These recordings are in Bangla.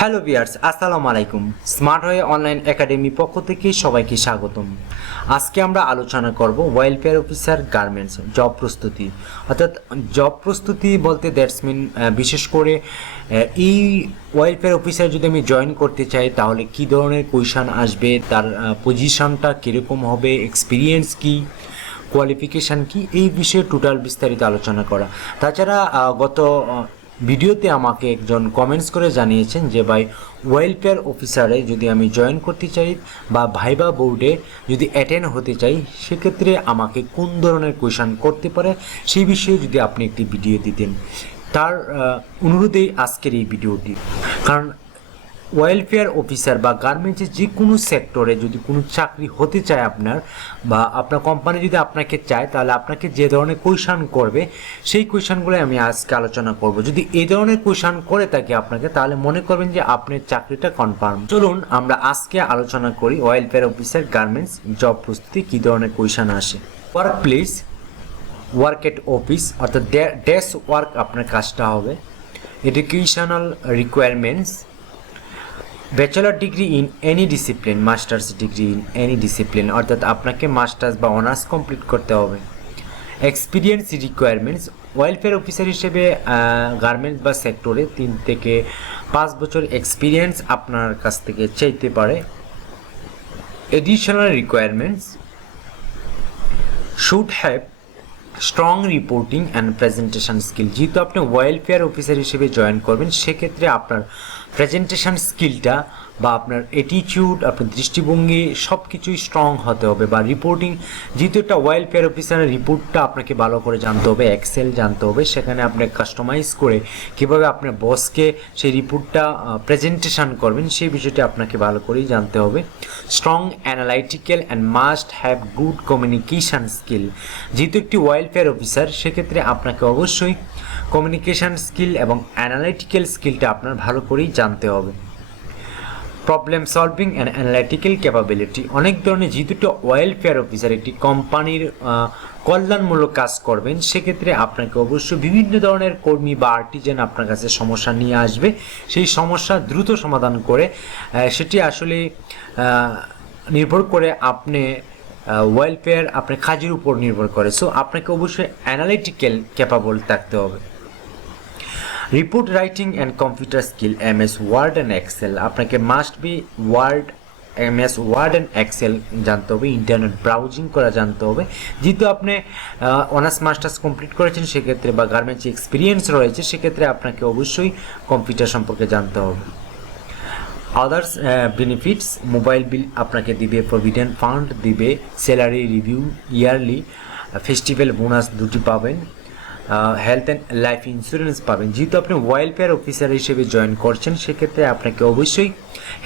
হ্যালো ভিউয়ার্স, আসসালামু আলাইকুম। স্মার্ট হয়ে অনলাইন একাডেমি পক্ষ থেকে সবাইকে স্বাগতম। আজকে আমরা আলোচনা করব ওয়েলফেয়ার অফিসার গার্মেন্টস জব প্রস্তুতি। অর্থাৎ জব প্রস্তুতি বলতে দ্যাটস মিন বিশেষ করে এই ওয়েলফেয়ার অফিসার যদি আমি জয়েন করতে চাই তাহলে কি ধরনের কোয়েশন আসবে, তার পজিশনটা কীরকম হবে, এক্সপিরিয়েন্স কি, কোয়ালিফিকেশান কি, এই বিষয়ে টোটাল বিস্তারিত আলোচনা করা। তাছাড়া গত ভিডিওতে আমাকে একজন কমেন্টস করে জানিয়েছেন যে ভাই, ওয়েলফেয়ার অফিসারে যদি আমি জয়েন করতে চাই বা ভাইবা বোর্ডে যদি অ্যাটেন্ড হতে চাই সেক্ষেত্রে আমাকে কোন ধরনের কোয়েশন করতে পারে সেই বিষয়ে যদি আপনি একটি ভিডিও দিতেন, তার অনুরোধেই আজকের এই ভিডিওটি। কারণ ওয়েলফেয়ার অফিসার বা গার্মেন্টসের যে কোনো সেক্টরে যদি কোনো চাকরি হতে চায় আপনার, বা আপনার কোম্পানি যদি আপনাকে চায়, তাহলে আপনাকে যে ধরনের কোয়েশন করবে সেই কোয়েশনগুলো আমি আজকে আলোচনা করব। যদি এই ধরনের কোয়েশন করে থাকে আপনাকে, তাহলে মনে করবেন যে আপনার চাকরিটা কনফার্ম। চলুন আমরা আজকে আলোচনা করি ওয়েলফেয়ার অফিসার গার্মেন্টস জব প্রস্তুতি কী ধরনের কোয়েশন আসে। Work place, work at office অর্থাৎ ডেস্ক ওয়ার্ক আপনার কাজটা হবে। Educational requirements, bachelor degree in any discipline, masters degree in any discipline অর্থাৎ আপনাকে মাস্টার্স বা অনার্স কমপ্লিট করতে হবে। এক্সপিরিয়েন্স রিকোয়ারমেন্টস, ওয়েলফেয়ার অফিসার হিসেবে গার্মেন্টস বা সেক্টরে 3 থেকে 5 বছর এক্সপিরিয়েন্স আপনার কাছ থেকে চাইতে পারে। Additional requirements, should have strong reporting and presentation skill. যেহেতু আপনি ওয়েলফেয়ার অফিসার হিসেবে জয়েন করবেন সেক্ষেত্রে আপনার প্রেজেন্টেশন স্কিলটা বা আপনার অ্যাটিটিউড, আপনার দৃষ্টিভঙ্গি সব কিছুই স্ট্রং হতে হবে। বা রিপোর্টিং, যেহেতু একটা ওয়েলফেয়ার অফিসারের রিপোর্টটা আপনাকে ভালো করে জানতে হবে, এক্সেল জানতে হবে, সেখানে আপনি কাস্টমাইজ করে কীভাবে আপনার বসকে সেই রিপোর্টটা প্রেজেন্টেশন করবেন সেই বিষয়টি আপনাকে ভালো করেই জানতে হবে। Strong analytical and must have good communication skill. যেহেতু একটি ওয়েলফেয়ার অফিসার সেক্ষেত্রে আপনাকে অবশ্যই কমিউনিকেশান স্কিল এবং অ্যানালাইটিক্যাল স্কিলটা আপনার ভালো করেই জানতে হবে। Problem solving and analytical capability, অনেক ধরনের, যেহেতু একটা ওয়েলফেয়ার অফিসার একটি কোম্পানির কল্যাণমূলক কাজ করবেন সেক্ষেত্রে আপনাকে অবশ্যই বিভিন্ন ধরনের কর্মী বা আর্টিজেন আপনার কাছে সমস্যা নিয়ে আসবে, সেই সমস্যা দ্রুত সমাধান করে সেটি আসলে নির্ভর করে আপনি ওয়েলফেয়ার আপনার কাজের উপর নির্ভর করে। সো আপনাকে অবশ্যই অ্যানালিটিক্যাল ক্যাপাবল থাকতে হবে। Report writing and computer skill, MS Word and Excel, আপনাকে must be MS Word and Excel জানতে হবে, ইন্টারনেট ব্রাউজিং করা জানতে হবে। যেহেতু আপনি অনার্স মাস্টার্স কমপ্লিট করেছেন সেক্ষেত্রে বা গার্মেন্টস এক্সপিরিয়েন্স রয়েছে সেক্ষেত্রে আপনাকে অবশ্যই কম্পিউটার সম্পর্কে জানতে হবে। আদার্স বেনিফিটস, মোবাইল বিল আপনাকে দিবে, প্রভিডেন্ট ফান্ড দিবে, salary review yearly, festival bonus দুটি পাবেন, হেলথ অ্যান্ড লাইফ ইন্স্যুরেন্স পাবেন। যেহেতু আপনি ওয়েলফেয়ার অফিসার হিসেবে জয়েন করছেন সেক্ষেত্রে আপনাকে অবশ্যই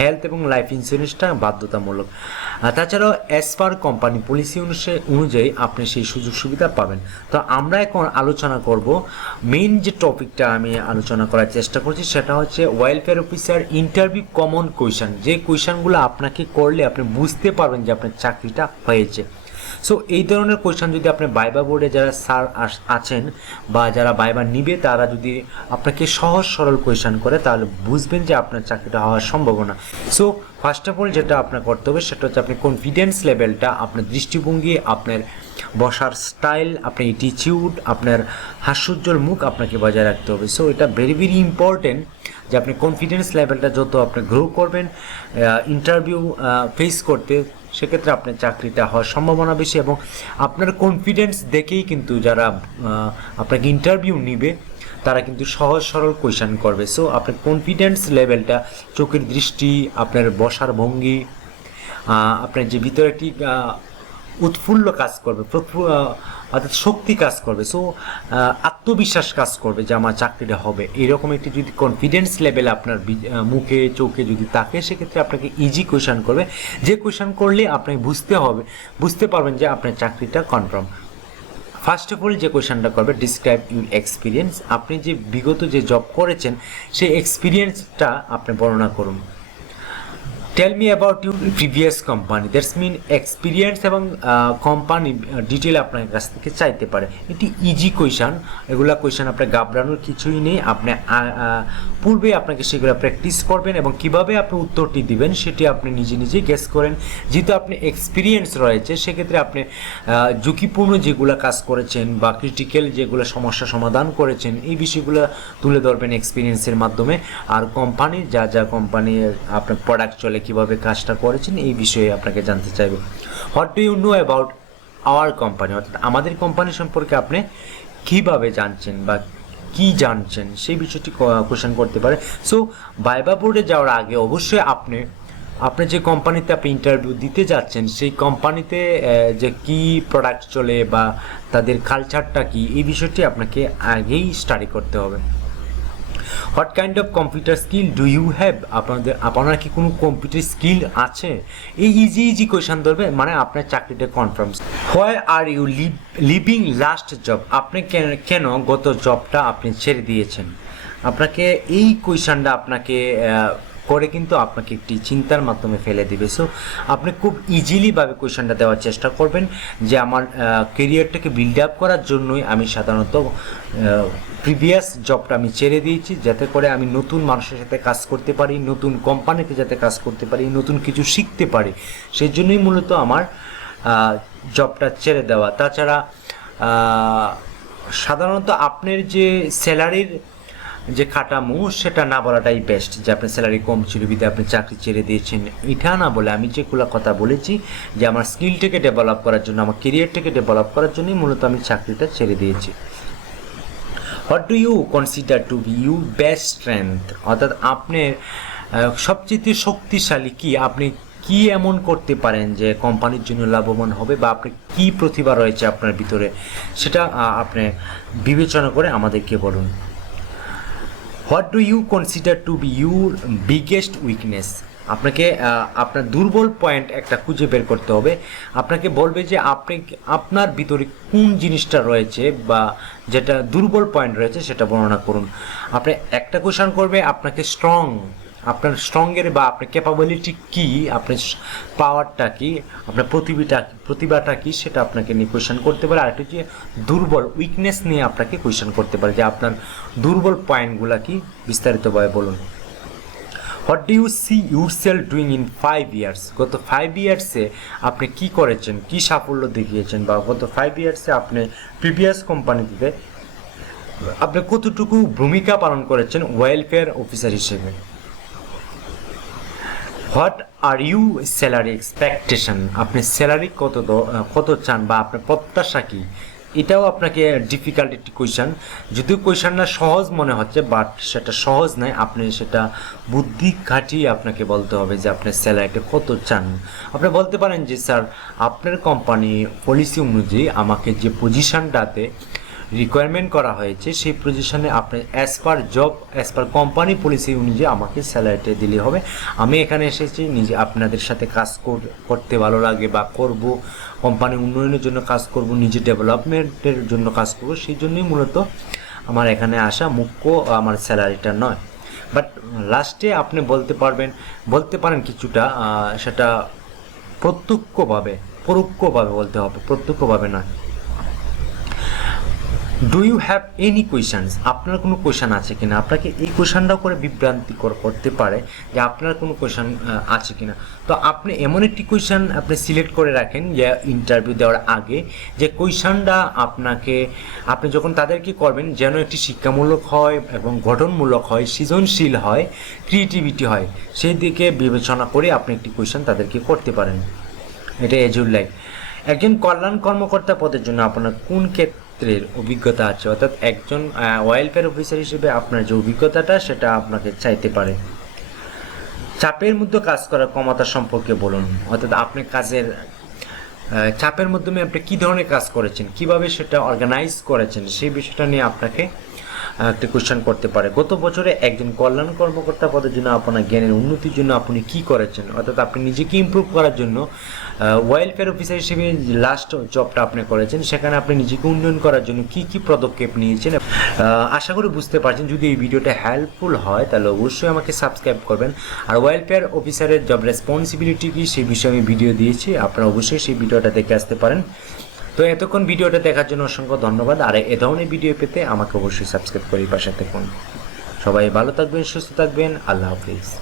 হেলথ এবং লাইফ ইন্স্যুরেন্সটা বাধ্যতামূলক। তাছাড়াও অ্যাজ পার কোম্পানি পলিসি অনুযায়ী আপনি সেই সুযোগ সুবিধা পাবেন। তো আমরা এখন আলোচনা করব মেইন যে টপিকটা আমি আলোচনা করার চেষ্টা করছি সেটা হচ্ছে welfare officer interview common question, যে কোয়েশনগুলো আপনাকে করলে আপনি বুঝতে পারবেন যে আপনার চাকরিটা হয়েছে। সো এই ধরনের কোয়েশন যদি আপনি ভাইবা বোর্ডে যারা স্যার আছেন বা যারা ভাইবা নিবে তারা যদি আপনাকে সহজ সরল কোয়েশন করে তাহলে বুঝবেন যে আপনার চাকরিটা হওয়ার সম্ভাবনা। সো ফার্স্ট অফ অল যেটা আপনার করতে হবে সেটা হচ্ছে আপনি কনফিডেন্স লেভেলটা, আপনার দৃষ্টিভঙ্গি, আপনার বসার স্টাইল, আপনার অ্যাটিটিউড, আপনার হাস্যোজ্জ্বল মুখ আপনাকে বজায় রাখতে হবে। সো এটা ভেরি ভেরি ইম্পর্টেন্ট যে আপনি কনফিডেন্স লেভেলটা যত আপনি গ্রো করবেন ইন্টারভিউ ফেস করতে সেক্ষেত্রে আপনার চাকরিটা হওয়ার সম্ভাবনা বেশি। এবং আপনার কনফিডেন্স দেখেই কিন্তু যারা আপনাকে ইন্টারভিউ নিবে তারা কিন্তু সহজ সরল কোয়েশন করবে। সো আপনার কনফিডেন্স লেভেলটা, চোখের দৃষ্টি, আপনার বসার ভঙ্গি, আপনার যে ভিতরে একটি উৎফুল্ল কাজ করবে, অর্থাৎ শক্তি কাজ করবে, সো আত্মবিশ্বাস কাজ করবে যে আমার চাকরিটা হবে, এরকম একটি যদি কনফিডেন্স লেভেল আপনার মুখে চোখে যদি থাকে সেক্ষেত্রে আপনাকে ইজি কোয়েশন করবে, যে কোয়েশন করলে আপনি বুঝতে পারবেন যে আপনার চাকরিটা কনফার্ম। ফার্স্ট অফ অল যে কোয়েশনটা করবে, ডিসক্রাইব ইউর এক্সপিরিয়েন্স, আপনি যে বিগত যে জব করেছেন সেই এক্সপিরিয়েন্সটা আপনি বর্ণনা করুন। Tell me about your previous company, that's mean experience এবং কোম্পানি ডিটেল আপনার কাছ থেকে চাইতে পারে। এটি ইজি কোয়েশন, এগুলা কোয়েশন আপনার ঘাবড়ানোর কিছুই নেই। আপনি পূর্বে আপনাকে সেগুলো প্র্যাকটিস করবেন এবং কিভাবে আপনি উত্তরটি দিবেন সেটি আপনি নিজে নিজে গেস করেন। যেহেতু আপনি এক্সপিরিয়েন্স রয়েছে সেক্ষেত্রে আপনি ঝুঁকিপূর্ণ যেগুলো কাজ করেছেন বা ক্রিটিক্যাল যেগুলো সমস্যা সমাধান করেছেন এই বিষয়গুলো তুলে ধরবেন এক্সপিরিয়েন্সের মাধ্যমে। আর কোম্পানির যা কোম্পানির আপনার প্রোডাক্ট চলে কীভাবে কাজটা করেছেন এই বিষয়ে আপনাকে জানতে চাইবে। What do you know about our company, অর্থাৎ আমাদের কোম্পানি সম্পর্কে আপনি কীভাবে জানছেন বা কি জানছেন সেই বিষয়টি কোশ্চেন করতে পারে। সো ভাইবা বোর্ডে যাওয়ার আগে অবশ্যই আপনি যে কোম্পানিতে আপনি ইন্টারভিউ দিতে যাচ্ছেন সেই কোম্পানিতে যে কি প্রোডাক্ট চলে বা তাদের কালচারটা কি এই বিষয়টি আপনাকে আগেই স্টাডি করতে হবে। What kind of computer skill do you have, আপনার কি কোনো কম্পিউটার স্কিল আছে? এই ইজি কোয়েশন ধরবে মানে আপনার চাকরিটা confirm. Why are you leaving last job, আপনি কেন গত জবটা আপনি ছেড়ে দিয়েছেন? আপনাকে এই কোয়েশনটা আপনাকে করে কিন্তু আপনাকে একটি চিন্তার মাধ্যমে ফেলে দিবে। সো আপনি খুব ইজিলিভাবে কোয়েশনটা দেওয়ার চেষ্টা করবেন যে আমার কেরিয়ারটাকে বিল্ড আপ করার জন্যই আমি সাধারণত প্রিভিয়াস জবটা আমি ছেড়ে দিয়েছি, যাতে করে আমি নতুন মানুষের সাথে কাজ করতে পারি, নতুন কোম্পানিতে যাতে কাজ করতে পারি, নতুন কিছু শিখতে পারি, সেই জন্যই মূলত আমার জবটা ছেড়ে দেওয়া। তাছাড়া সাধারণত আপনার যে স্যালারির যে কাঠামো সেটা না বলাটাই বেস্ট, যে আপনার স্যালারি কম ছিল বিধে আপনি চাকরি ছেড়ে দিয়েছেন, এটা না বলে আমি যেগুলো কথা বলেছি যে আমার স্কিলটাকে ডেভেলপ করার জন্য, আমার কেরিয়ারটাকে ডেভেলপ করার জন্যই মূলত আমি চাকরিটা ছেড়ে দিয়েছি। What do you consider to be you best strength, অর্থাৎ আপনার সবচেয়ে শক্তিশালী কি, আপনি কি এমন করতে পারেন যে কোম্পানির জন্য লাভবান হবে বা আপনি কি প্রতিভা রয়েছে আপনার ভিতরে সেটা আপনি বিবেচনা করে আমাদেরকে বলুন। What do you consider to be your biggest weakness, আপনাকে আপনার দুর্বল পয়েন্ট একটা খুঁজে বের করতে হবে। আপনাকে বলবে যে আপনার ভিতরে কোন জিনিসটা রয়েছে বা যেটা দুর্বল পয়েন্ট রয়েছে সেটা বর্ণনা করুন। আপনি একটা কোয়েশন করবে আপনাকে আপনার স্ট্রংয়ের বা আপনার ক্যাপাবিলিটি কি, আপনার পাওয়ারটা কি, আপনার প্রতিভাটা কি সেটা আপনাকে নিয়ে কোয়েশন করতে পারে। আর একটা যে দুর্বল উইকনেস নিয়ে আপনাকে কোয়েশন করতে পারে যে আপনার দুর্বল পয়েন্টগুলো কি, বিস্তারিতভাবে বলুন। What do you see yourself doing in 5 years, গত 5 ইয়ার্সে আপনি কি করেছেন, কি সাফল্য দেখিয়েছেন বা গত 5 ইয়ার্সে আপনি প্রিভিয়াস কোম্পানিতে আপনি কতটুকু ভূমিকা পালন করেছেন ওয়েলফেয়ার অফিসার হিসেবে। What are you salary expectation, আপনি স্যালারি কত চান বা আপনার প্রত্যাশা কী, এটাও আপনাকে ডিফিকাল্ট একটি কোয়েশন। যদিও কোয়েশনটা সহজ মনে হচ্ছে বাট সেটা সহজ নয়, আপনি সেটা বুদ্ধি খাটিয়ে আপনাকে বলতে হবে যে আপনার স্যালারিটা কত চান। আপনি বলতে পারেন যে স্যার আপনার কোম্পানি পলিসি অনুযায়ী আমাকে যে পজিশনটাতে রিকোয়ারমেন্ট করা হয়েছে সেই পজিশনে আপনি অ্যাজ পার কোম্পানি পলিসি অনুযায়ী আমাকে স্যালারিটা দিলে হবে। আমি এখানে এসেছি নিজে আপনাদের সাথে কাজ করতে ভালো লাগে বা করব, কোম্পানি উন্নয়নের জন্য কাজ করব, নিজের ডেভেলপমেন্টের জন্য কাজ করব, সেই জন্যই মূলত আমার এখানে আসা, মুখ্য আমার স্যালারিটা নয়। বাট লাস্টে আপনি বলতে পারেন কিছুটা, সেটা পরোক্ষভাবে বলতে হবে, প্রত্যক্ষভাবে নয়। Do you have any questions, আপনার কোনো কোয়েশন আছে কিনা, আপনাকে এই কোয়েশনটাও করে বিভ্রান্তিকর করতে পারে যে আপনার কোনো কোয়েশন আছে কিনা। তো আপনি এমন একটি কোয়েশন আপনি সিলেক্ট করে রাখেন যে ইন্টারভিউ দেওয়ার আগে যে কোয়েশনটা আপনি যখন তাদেরকে করবেন যেন একটি শিক্ষামূলক হয় এবং গঠনমূলক হয়, সৃজনশীল হয়, ক্রিয়েটিভিটি হয়, সেই দিকে বিবেচনা করে আপনি একটি কোয়েশন তাদেরকে করতে পারেন। এটা এজুর লাইক একজন কল্যাণ কর্মকর্তা পদের জন্য আপনার কোন ক্ষেত্রের অভিজ্ঞতা আছে, অর্থাৎ একজন ওয়েলফেয়ার অফিসার হিসেবে আপনার যে অভিজ্ঞতাটা সেটা আপনাকে চাইতে পারে। চাপের মধ্যে কাজ করার ক্ষমতা সম্পর্কে বলুন, অর্থাৎ আপনি কাজের চাপের মাধ্যমে আপনি কী ধরনের কাজ করেছেন, কিভাবে সেটা অর্গানাইজ করেছেন সেই বিষয়টা নিয়ে আপনাকে একটা কোশ্চেন করতে পারে, গত বছরে একজন কল্যাণ কর্মকর্তা পদের জন্য আপনার জ্ঞানের উন্নতির জন্য আপনি কি করেছেন, অর্থাৎ আপনি নিজেকে ইমপ্রুভ করার জন্য ওয়েলফেয়ার অফিসার হিসেবে লাস্ট জবটা আপনি করেছেন, সেখানে আপনি নিজেকে উন্নয়ন করার জন্য কি কি পদক্ষেপ নিয়েছেন। আশা করি বুঝতে পারছেন। যদি এই ভিডিওটা হেল্পফুল হয় তাহলে অবশ্যই আমাকে সাবস্ক্রাইব করবেন। আর ওয়েলফেয়ার অফিসারের জব রেসপন্সিবিলিটি কি সেই বিষয়ে আমি ভিডিও দিয়েছি, আপনারা অবশ্যই সেই ভিডিওটা দেখে আসতে পারেন। তো এতক্ষণ ভিডিওটা দেখার জন্য অসংখ্য ধন্যবাদ। আর এ ধরনের ভিডিও পেতে আমাকে অবশ্যই সাবস্ক্রাইব করে পাশে থাকুন। সবাই ভালো থাকবেন, সুস্থ থাকবেন। আল্লাহ হাফিজ।